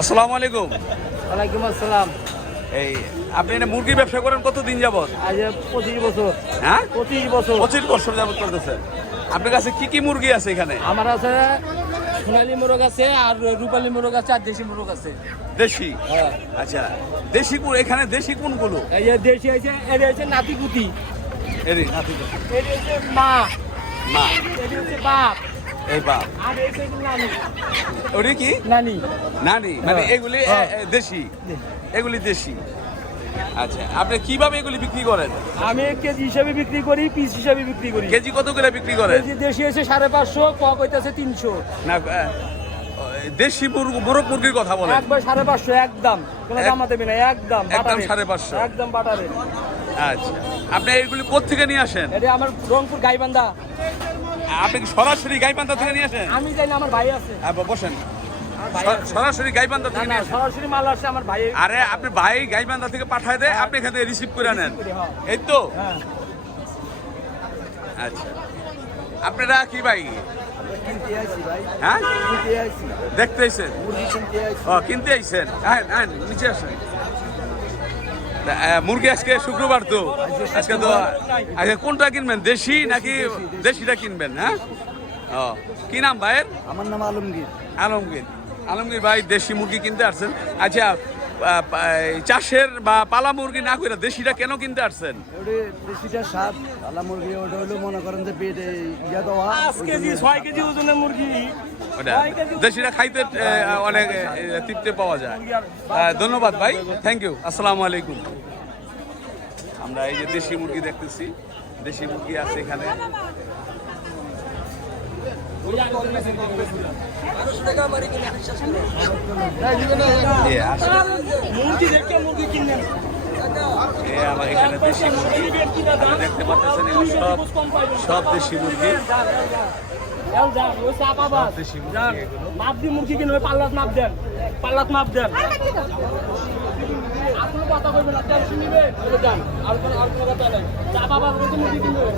আসসালামু আলাইকুম। ওয়ালাইকুম আসসালাম। এই আপনি এটা মুরগির ব্যবসা করেন কতদিন যাবত? আজ 25 বছর। হ্যাঁ 25 বছর। 25 বছর যাবত করতেছেন। আপনার কাছে কি কি মুরগি আছে এখানে? আমার আছে সোনালী মোরগ আছে, আর রূপালী মোরগ আছে, আর দেশি মোরগ আছে। দেশি? হ্যাঁ। আচ্ছা, দেশি এখানে দেশি কোনগুলো? এই যে দেশি আছে, এর হচ্ছে নাতিপুতি, এরি নাতি এর হচ্ছে মা, মা, এর হচ্ছে বাপ, এই বাপ, আর এই হচ্ছে নানি। ওটা কি? নানি। নানি মানে হ্যাঁ। এগুলি হ্যাঁ। দেশি, এগুলি দেশি। আচ্ছা, আপনি কিভাবে এগুলি বিক্রি করেন? আমি কেজি হিসাবে বিক্রি করি, পিস হিসাবে বিক্রি করি। কেজি কত করে বিক্রি করেন? কেজি দেশি আছে 550, কক হইতাছে 300। না দেশি মোরগ মুরগির কথা বলেন। একবার 550 একদম, কোনো দাম দেবে না, একদম একদম বাটারে। 550 একদম বাটারে। আচ্ছা, আপনি এগুলি কোত্থেকে নিয়ে আসেন? এটা আমার রংপুর গাইবান্ধা। আপনি কি সরাসরি গাইবান্ধা থেকে নিয়ে আসেন? আমি জানি না, আমার ভাই আছে। বসেন, আমার ভাই আছে। সরাসরি গাইবান্ধা না থেকে না, নিয়ে আসেন? সরাসরি মাল আসছে আমার ভাই। আরে আপনি ভাই গাইবান্ধা থেকে পাঠায় দেয়, আপনি এখান থেকে রিসিভ করে নেন, করি, হ্যাঁ। এই তো? হ্যাঁ। আচ্ছা, আপনারা কি ভাই? কিনতে আইছি ভাই। হ্যাঁ, কিনতে আইছি। দেখতে আইছেন? মুরগি কিনতে আইছি। ও, কিনতে আইছেন? হ্যাঁ হ্যাঁ, নিচে আসেন। মুরগি আজকে শুক্রবার তো, আজকে তো আজকে কোনটা কিনবেন, দেশি নাকি দেশিটা কিনবেন? হ্যাঁ, ও, কি নাম ভাইয়ের? আমার নাম আলমগীর। আলমগীর। আলমগীর ভাই দেশি মুরগি কিনতে আসছেন। আচ্ছা, চাষের বা পালা মুরগি না করে দেশিটা কেন কিনতে আসছেন? ওটা দেশিটা স্বাদ, পালা মুরগি ওটা হলো মনে করেন যে পেটে ইয়া দেওয়া। 5 কেজি 6 কেজি ওজনের মুরগি। ওটা দেশিটা খাইতে অনেক তৃপ্তি পাওয়া যায়। ধন্যবাদ ভাই, থ্যাংক ইউ, আসসালামু আলাইকুম। আমরা এই যে দেশি মুরগি দেখতেছি, দেশি মুরগি আছে এখানে। মুরগি দেখে মুরগি কিনেন। আমার এখানে দেশি মুরগি আপনারা দেখতে পাচ্ছেন, এগুলো সব দেশি মুরগি। দেশি মুরগি এগুলো। মাপ দিয়ে মুরগি কিনবে, পাল্লাত মাপ দেন, পাল্লাত মাপ দেন। আপনি কথা বলবেন, টেনশন নিবে, আর কোনো কথা নাই। চা বাবা মুরগি কিনবে।